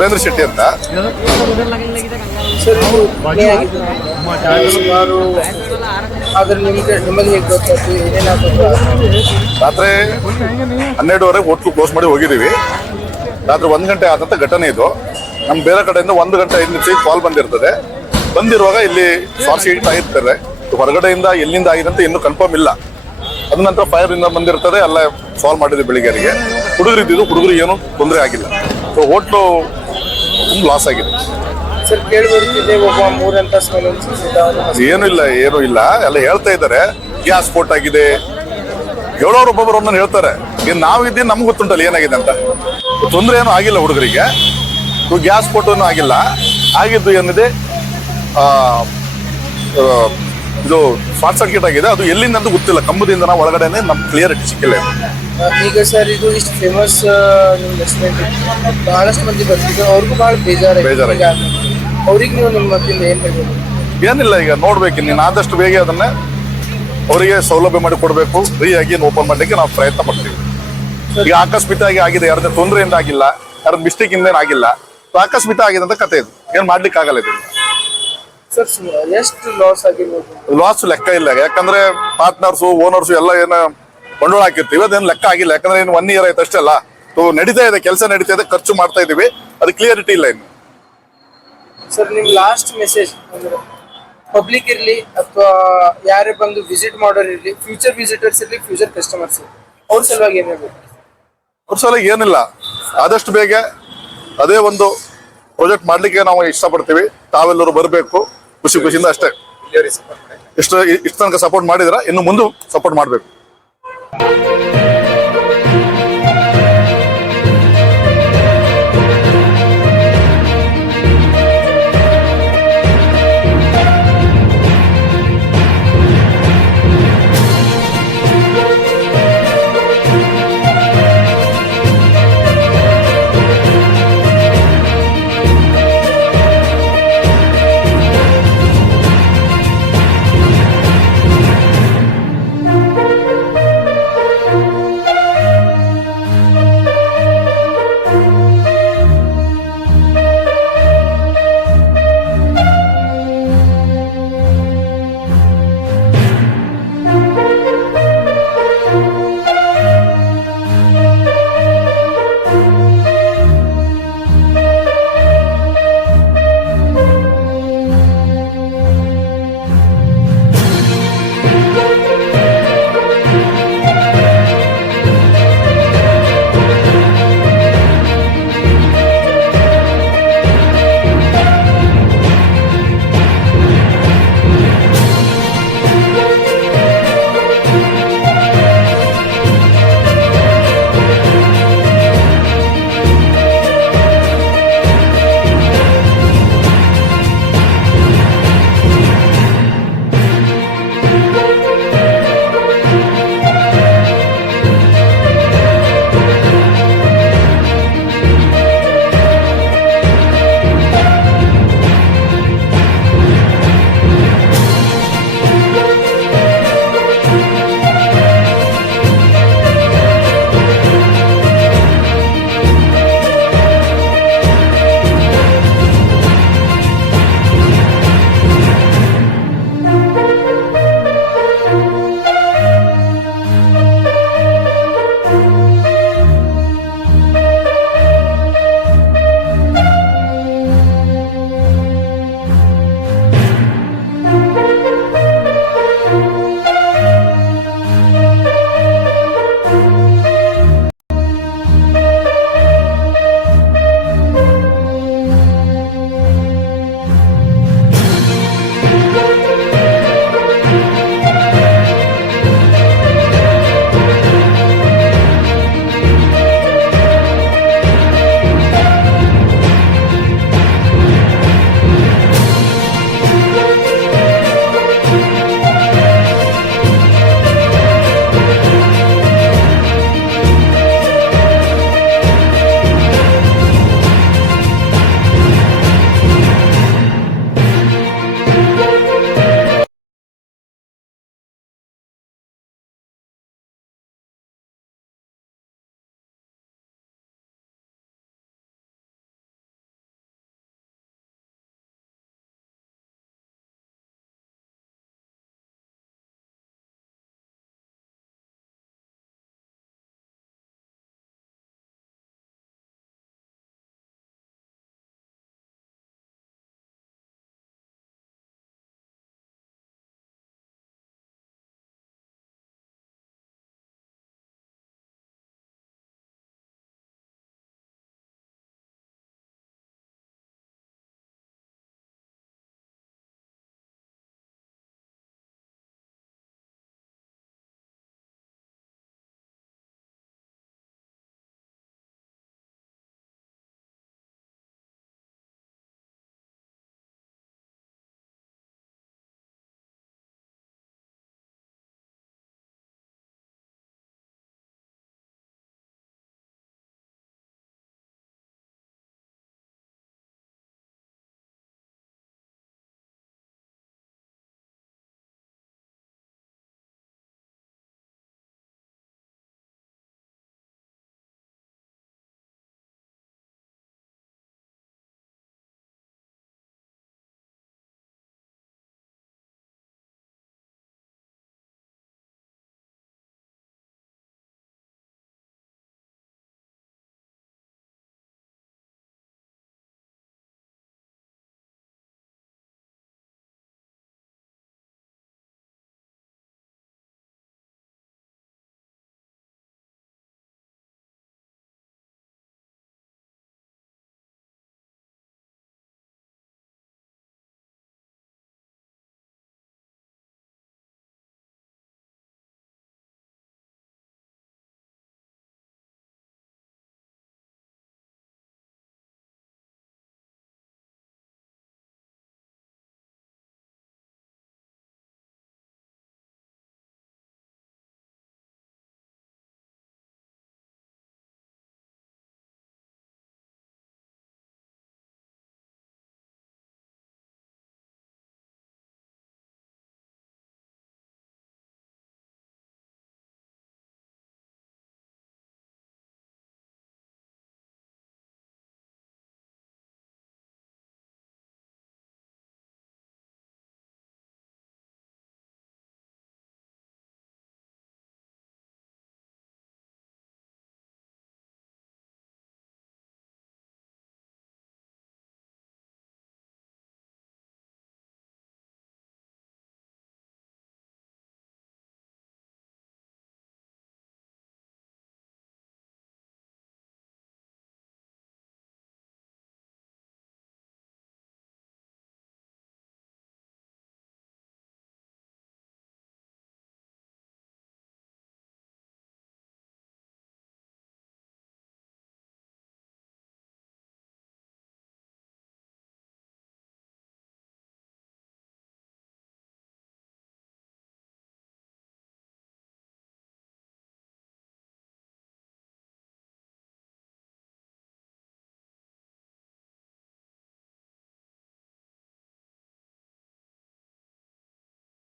ಸುರೇಂದ್ರ ಶೆಟ್ಟಿ ಅಂತ. ಸರ್ ಸುಮಾರು ಆದ್ರೆ ನಿಮಗೆ ಹೇಗೆ ಗೊತ್ತಾಯ್ತು, ಏನೇನಾಗ್ತದೆ? ರಾತ್ರಿ 12:30 ಹೋಟ್ಲು ಕ್ಲೋಸ್ ಮಾಡಿ ಹೋಗಿದ್ದೀವಿ. ರಾತ್ರಿ 1 ಗಂಟೆ ಆದಂತ ಘಟನೆ ಇದು. ನಮ್ಮ ಬೇರೆ ಕಡೆಯಿಂದ 1 ಗಂಟೆ 5 ನಿಮಿಷ ಕಾಲ್ ಬಂದಿರ್ತದೆ. ಬಂದಿರುವಾಗ ಇಲ್ಲಿ ಶಾರ್ಟ್ ಸರ್ಕ್ಯೂಟ್ ಆಗಿರ್ತಾರೆ. ಹೊರಗಡೆಯಿಂದ ಎಲ್ಲಿಂದ ಆಗಿದೆ ಅಂತ ಇನ್ನೂ ಕನ್ಫರ್ಮ್ ಇಲ್ಲ. ಅದ ನಂತರ ಫೈರ್ ಇಂದ ಬಂದಿರ್ತದೆ. ಎಲ್ಲ ಸಾಲ್ವ್ ಮಾಡಿದ್ವಿ ಬೆಳಿಗ್ಗೆಗೆ. ಹುಡುಗರು ಇದ್ದಿದ್ದು, ಹುಡುಗರು ಏನು ತೊಂದರೆ ಆಗಿಲ್ಲ. ಸೊ ಹೋಟ್ಲು ತುಂಬ ಲಾಸ್ ಆಗಿದೆ. ಸರ್ ಕೇಳಿ ಬರ್ತಿದ್ದೆ ಒಬ್ಬ 3 ಅಂತಸ್ತು ಏನೂ ಇಲ್ಲ ಎಲ್ಲ ಹೇಳ್ತಾ ಇದ್ದಾರೆ ಗ್ಯಾಸ್ ಸ್ಫೋಟ್ ಆಗಿದೆ. ಹೇಳೋರು ಒಬ್ಬೊಬ್ಬರು ಒಂದನ್ನು ಹೇಳ್ತಾರೆ. ಏನು ನಾವಿದ್ದೀನಿ ನಮ್ಗೆ ಗೊತ್ತುಂಟಲ್ಲ ಏನಾಗಿದೆ ಅಂತ. ತೊಂದರೆ ಏನೂ ಆಗಿಲ್ಲ ಹುಡುಗರಿಗೆ. ಗ್ಯಾಸ್ ಸ್ಫೋಟ ಏನೂ ಆಗಿಲ್ಲ. ಆಗಿದ್ದು ಏನಿದೆ ಇದು ಶಾರ್ಟ್ ಸರ್ಕ್ಯೂಟ್ ಆಗಿದೆ. ಅದು ಎಲ್ಲಿಂದ ಅಂತ ಗೊತ್ತಿಲ್ಲ. ಕಂಬದಿಂದ ನಾವು ಒಳಗಡೆನೆ ನಮ್ಗೆ ಕ್ಲಿಯರಿಟಿ ಸಿಕ್ಕಿಲ್ಲ. ಈಗ ಸರ್ ಇದು ಇಷ್ಟು ಫೇಮಸ್ ನಿಮ್ಮ ರೆಸ್ಟೋರೆಂಟ್ ಬಹಳಷ್ಟು ಮಂದಿ ಬರ್ತಿದ್ರು, ಅವ್ರಿಗೂ ಬಹಳ ಬೇಜಾರಾಗಿ ಅವ್ರಿಗೆ ನೀವು ನಿಮ್ಮ ಮತ್ತಿಂದ ಏನು ಹೇಳ್ಬೋದು? ಏನಿಲ್ಲ, ಈಗ ನೋಡ್ಬೇಕು. ನೀನು ಆದಷ್ಟು ಬೇಗ ಅದನ್ನ ಅವರಿಗೆ ಸೌಲಭ್ಯ ಮಾಡಿ ಕೊಡಬೇಕು. ಫ್ರೀ ಆಗಿ ಓಪನ್ ಮಾಡಲಿಕ್ಕೆ ನಾವು ಪ್ರಯತ್ನ ಪಡ್ತೀವಿ. ಈಗ ಆಕಸ್ಮಿಕ ಆಗಿದೆ, ಯಾರದೇ ತೊಂದರೆಯಿಂದ ಆಗಿಲ್ಲ, ಯಾರ ಮಿಸ್ಟೇಕ್ ಇಂದ ಆಗಿಲ್ಲ. ಆಕಸ್ಮಿಕ ಆಗಿದೆ ಅಂತ ಕತೆ ಇದು. ಏನು ಮಾಡ್ಲಿಕ್ಕೆ ಆಗಲ್ಲ ಇದು. ಸರ್ ಎಷ್ಟು ಲಾಸ್ ಆಗಿರ್ಬೋದು? ಲಾಸ್ ಲೆಕ್ಕ ಇಲ್ಲ. ಯಾಕಂದ್ರೆ ಪಾರ್ಟ್ನರ್ಸು ಓನರ್ಸು ಎಲ್ಲ ಏನು ಬಂಡವಾಳ ಹಾಕಿರ್ತೀವಿ, ಅದೇನು ಲೆಕ್ಕ ಆಗಿಲ್ಲ. ಯಾಕಂದ್ರೆ ಇನ್ನು 1 ಇಯರ್ ಆಯ್ತು ಅಷ್ಟೇ ಅಲ್ಲ. ನಡೀತಾ ಇದೆ, ಕೆಲಸ ನಡೀತಾ ಇದೆ, ಖರ್ಚು ಮಾಡ್ತಾ ಇದೀವಿ. ಅದು ಕ್ಲಿಯರಿಟಿ ಇಲ್ಲ ಇನ್ನು. ಸರ್ ನಿಮ್ ಲಾಸ್ಟ್ ಮೆಸೇಜ್ ಅಂದ್ರೆ ಪಬ್ಲಿಕ್ ಇರ್ಲಿ ಅಥವಾ ಯಾರೇ ಬಂದು ವಿಸಿಟ್ ಮಾಡೋರು ಇರ್ಲಿ, ಫ್ಯೂಚರ್ ವಿಸಿಟರ್ಸ್ ಇರ್ಲಿ, ಫ್ಯೂಚರ್ ಕಸ್ಟಮರ್ಸ್ ಇರ್ಲಿ, ಅವ್ರ ಸಲುವಾಗಿ ಏನ್ ಹೇಳ್ಬೇಕು? ಅವ್ರ ಸಲುವಾಗಿ ಏನಿಲ್ಲ, ಆದಷ್ಟು ಬೇಗ ಅದೇ ಒಂದು ಪ್ರಾಜೆಕ್ಟ್ ಮಾಡ್ಲಿಕ್ಕೆ ನಾವು ಇಷ್ಟಪಡ್ತೀವಿ. ತಾವೆಲ್ಲರೂ ಬರಬೇಕು ಖುಷಿಯಿಂದ ಅಷ್ಟೇ. ಇಷ್ಟು ತನಕ ಸಪೋರ್ಟ್ ಮಾಡಿದ್ರೆ ಇನ್ನು ಮುಂದೆ ಸಪೋರ್ಟ್ ಮಾಡಬೇಕು.